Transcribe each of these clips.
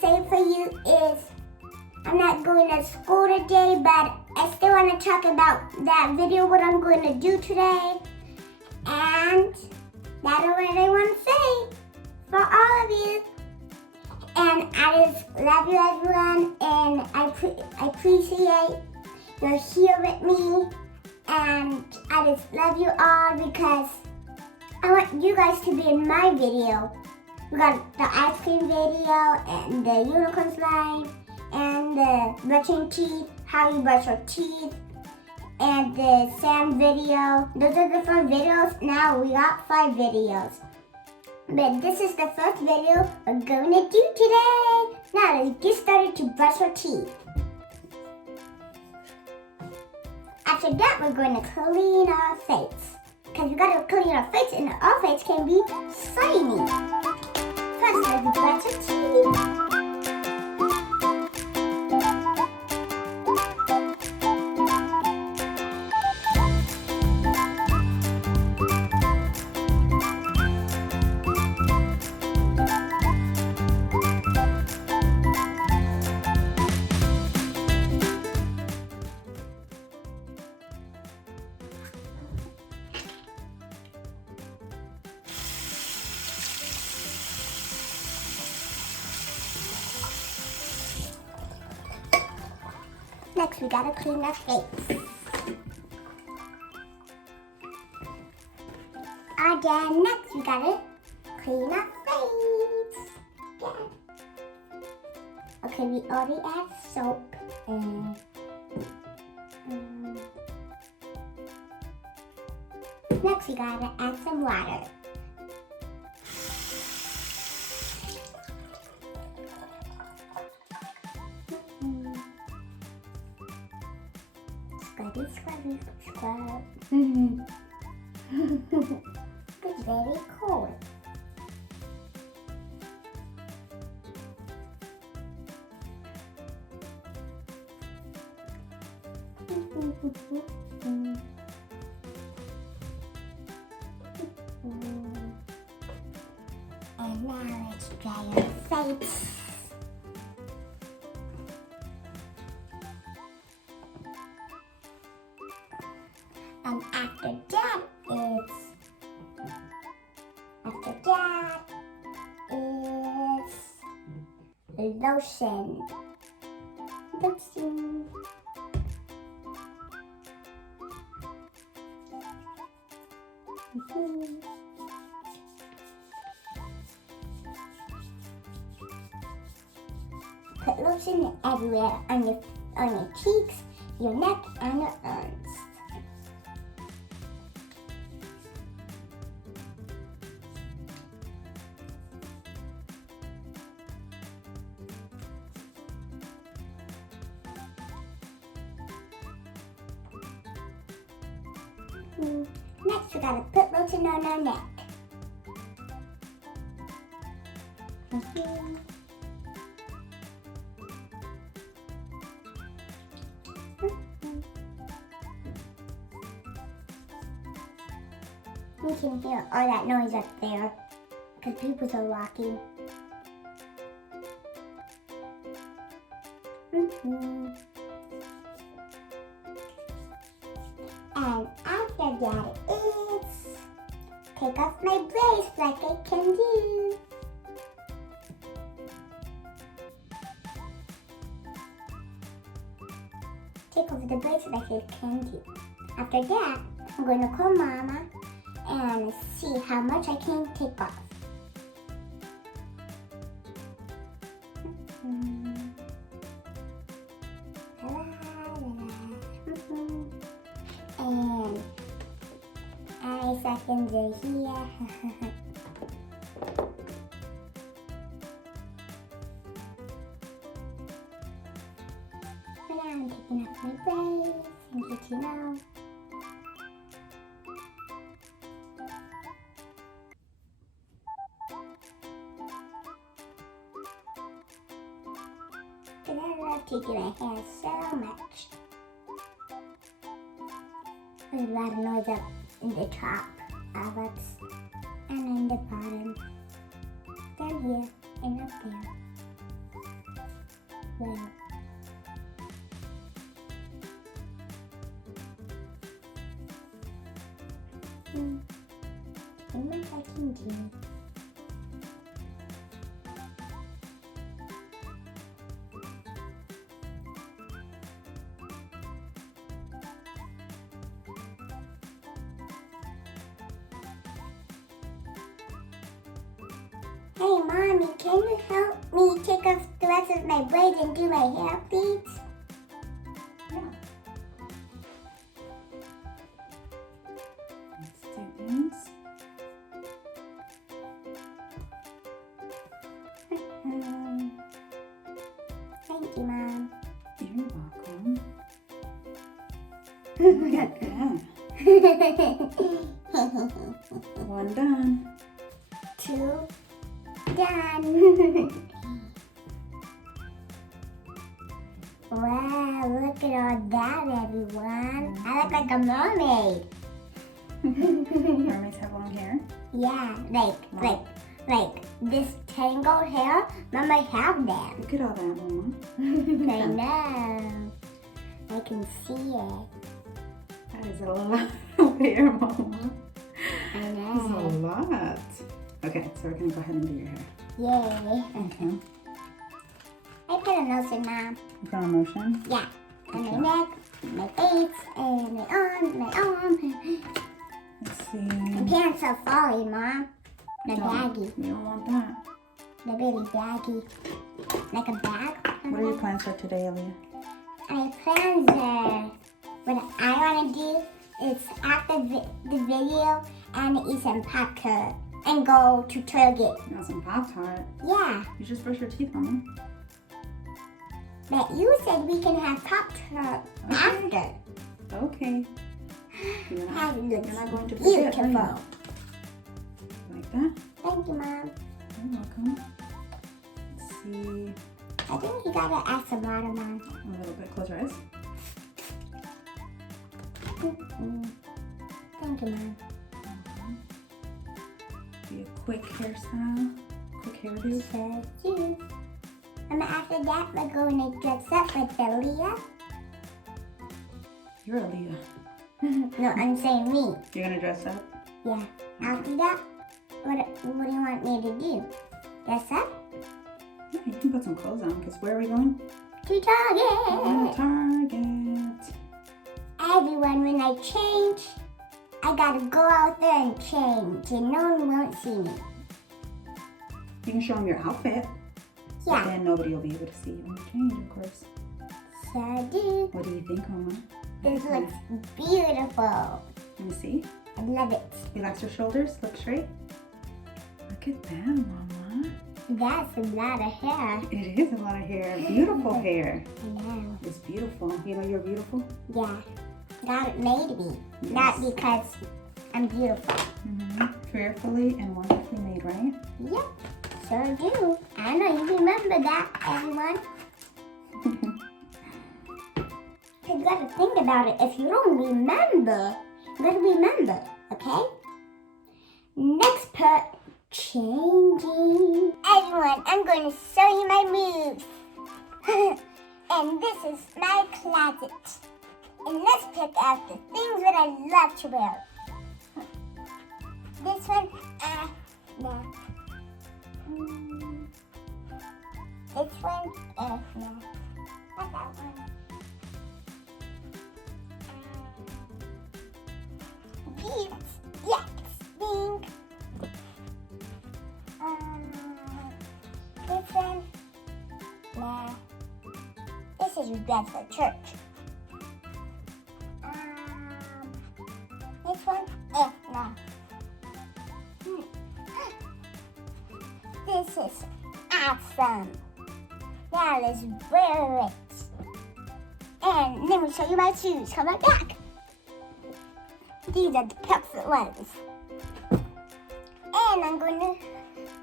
say for you is, I'm not going to school today, but I still want to talk about that video, what I'm going to do today. And that's what I want to say for all of you. And I just love you, everyone, and I appreciate you're here with me. And I just love you all because I want you guys to be in my video. We got the ice cream video and the unicorn slime and the brushing teeth, how you brush your teeth, and the sand video. Those are the 4 videos. Now we got 5 videos. But this is the first video we're going to do today. Now let's get started to brush our teeth. After that, we're going to clean our face. Because we got to clean our face and our face can be shiny. First, let's brush our teeth. Next, we gotta clean our face. Again, next we gotta clean our face. Again. Okay, we already add soap and next we gotta add some water. Scrubby, scrubby, scrub. It's very cold. And now let's dry your face. And after that is lotion. Lotion. Put lotion everywhere on your cheeks, your neck, and your arms. Next, we gotta put lotion on our neck. You can hear all that noise up there because people are walking. And after that is take off my brace like I can do. Take off the brace like I can do. After that, I'm going to call Mama and see how much I can take off. And 8 seconds are here. And now I'm taking off my brace and let you know. And I love to do my hair so much. There's a lot of noise up in the top of it and in the bottom, down here and up there. Well. How much I can do? Hey, Mommy, can you help me take off the rest of my braids and do my hair, please? Yeah. Let's do this. Thank you, Mom. You're welcome. Look at that. One done. 2 done. Wow, look at all that, everyone. I look like a mermaid. Mermaids have long hair. Yeah, like this tangled hair. Mom might have that. Look at all that, Mama. I know. I can see it. That is a lot of hair, Mama. I That's know. a lot. Okay, so we're gonna go ahead and do your hair. Yay. Okay. I put a nose in, Mom. You got a motion? Yeah. On my neck, my face, and my arm. Let's see. My pants are falling, Mom. They're baggy. We don't want that. They're really baggy. Like a bag. What are your plans for today, Aaliyah? My plans are, what I want to do is after the video and eat some popcorn and go to Target. You want some Pop-Tart? Yeah, You just brush your teeth, Mama. but you said we can have Pop-Tart after. Okay. You're not, That you're looks not going to forget, are you? beautiful. Like that? Thank you, Mom. You're welcome. Let's see. I think you gotta add some water, Mom. A little bit. Close your eyes. Thank you, Mom. Be a quick hairstyle. Quick hairdo. So cute. And after that, we're going to dress up with Aaliyah. You're Aaliyah. No, I'm saying me. You're gonna dress up? Yeah. After that, what do you want me to do? Dress up? Yeah, you can put some clothes on, because where are we going? To Target. Target. Everyone, when I change, I gotta go out there and change, and no one won't see me. You can show them your outfit. But Yeah, then nobody will be able to see you when you change, of course. so I do. What do you think, Mama? This looks beautiful. Let me see. I love it. Relax your shoulders. Look straight. Look at that, Mama. That's a lot of hair. It is a lot of hair. Beautiful hair. I know. It's beautiful. You know you're beautiful? Yeah. God made me. Yes. Not because I'm beautiful. Fearfully and wonderfully made, right? Yep, sure do. I know you remember that, everyone. You gotta think about it. If you don't remember, you gotta remember, okay? Next part, changing. Everyone, I'm going to show you my moves. And this is my closet. And let's pick out the things that I love to wear. This one, no. This one, no. Not that one. These, yes, pink. This one, nah. This is best for church. This one, no. This is awesome. That is great. And let me show you my shoes. Come on back. These are the perfect ones. And I'm going to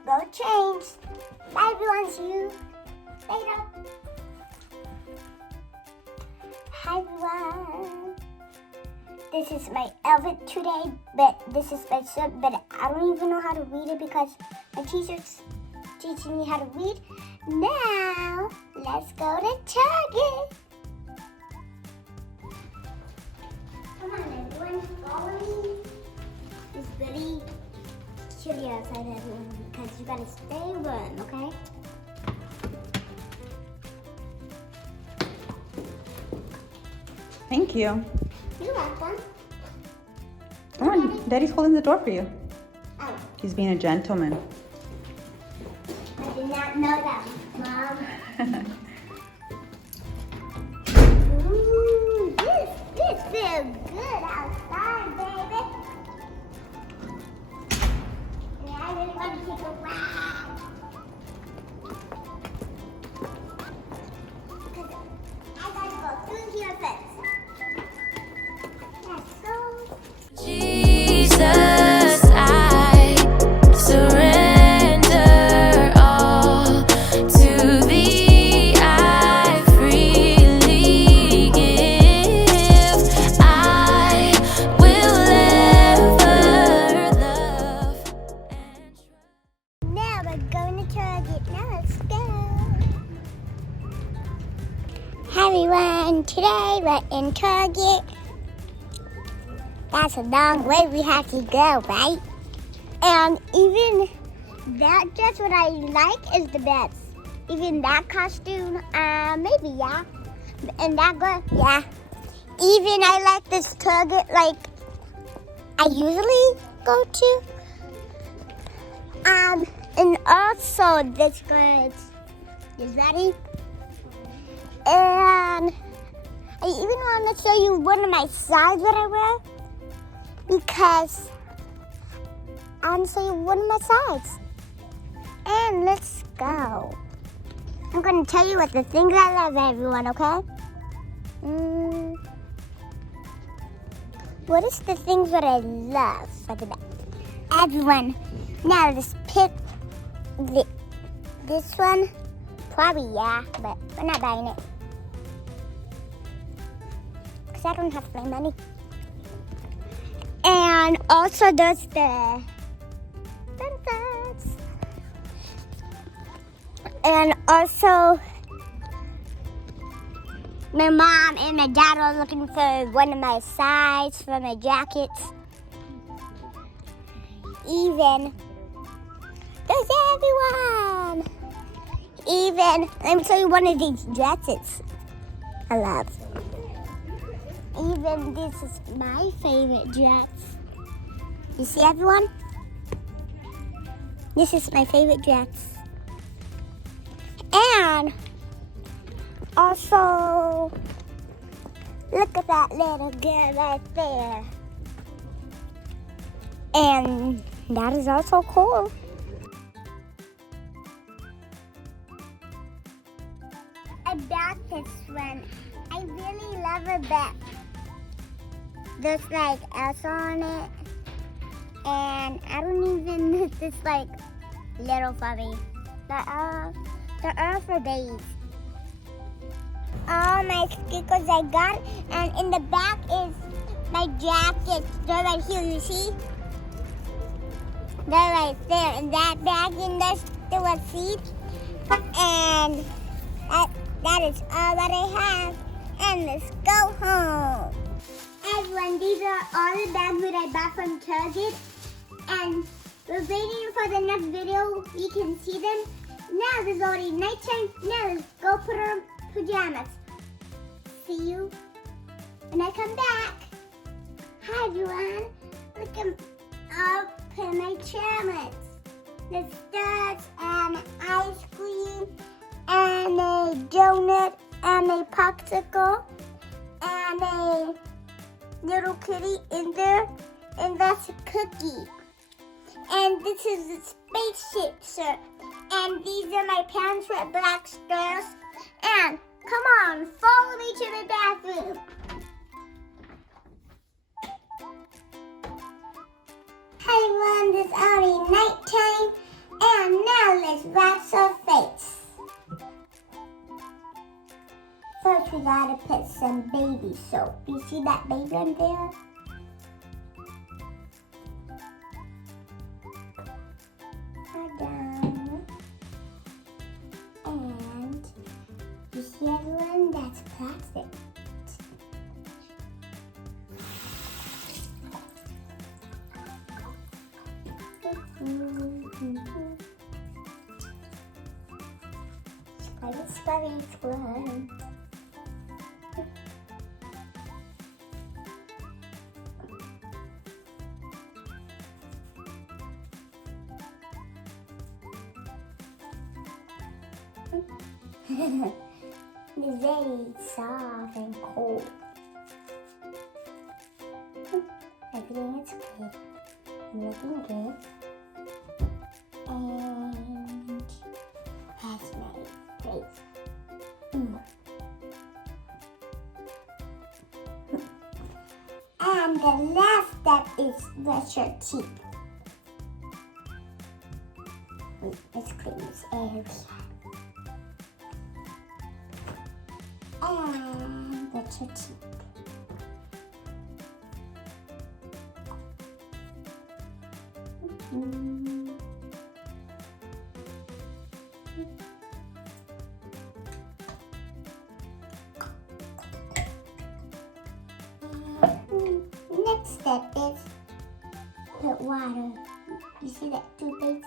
go change. Bye everyone. See you later. Hi everyone. This is my outfit today, but this is my shirt, but I don't even know how to read it because my teacher's teaching me how to read. Now, let's let's go to Target. Come on, everyone, follow me. It's really chilly outside, everyone, because you gotta stay warm, okay? Thank you. You're welcome. Come on, Daddy's holding the door for you. Oh, He's being a gentleman. I did not know that, Mom. Ooh, this feels good outside, baby. And I really want to take a ride. I gotta go through here first. That's so. Jesus, I surrender all to thee. I freely give. I will ever love and trust. Now we're going to Target. Now let's go. Hi everyone. Today we're in Target. That's a long way we have to go, right? And even that, just what I like is the best. Even that costume, maybe, yeah. And that girl, yeah. Even I like this Target, like I usually go to. And also this girl is ready. And I even want to show you one of my sides that I wear. Because I'm saying one of my sides. And let's go. I'm going to tell you what the things I love, everyone, okay? What is the things that I love for the best? Everyone, now let's pick this one. Probably, yeah, but we're not buying it. Because I don't have my money. And also there's the benefits. And also my mom and my dad are looking for one of my sides for my jackets. Even there's everyone. Even let me show you one of these dresses I love. Even this is my favorite dress. You see everyone? This is my favorite dress. And also, look at that little girl right there. And that is also cool. About this one, I really love her back. There's like Elsa on it, and I don't even, this like little for me. They're all for babies. All my stickers I got, and in the back is my jacket. They're right here, you see? They're right there, in that bag, and there's still a seat. And that is all that I have. And let's go home. Everyone, these are all the bags that I bought from Target. And we're waiting for the next video. You can see them. Now it's already nighttime. Now let's go put our pajamas. See you when I come back. Hi everyone. Look at open my pajamas. The studs and ice cream and a donut and a popsicle and a little kitty in there, and that's a cookie. And this is a spaceship shirt. And these are my pants with black stars. And come on, follow me to the bathroom. Hi everyone, it's already nighttime. And now let's wash our face. First we gotta put some baby soap. You see that baby in there? Down. And the other one, that's plastic. Scrubby. It's very soft and cold. Everything is good. Looking good. And that's my face. And the last step is brush your teeth. Let's clean this area. And brush your teeth. Next step is put water. You see that toothpaste?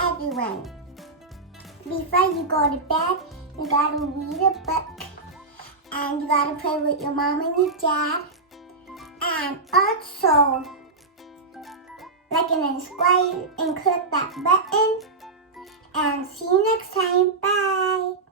Everyone, before you go to bed, you gotta read a book, and you gotta play with your mom and your dad, and also like and subscribe and click that button, and see you next time. Bye.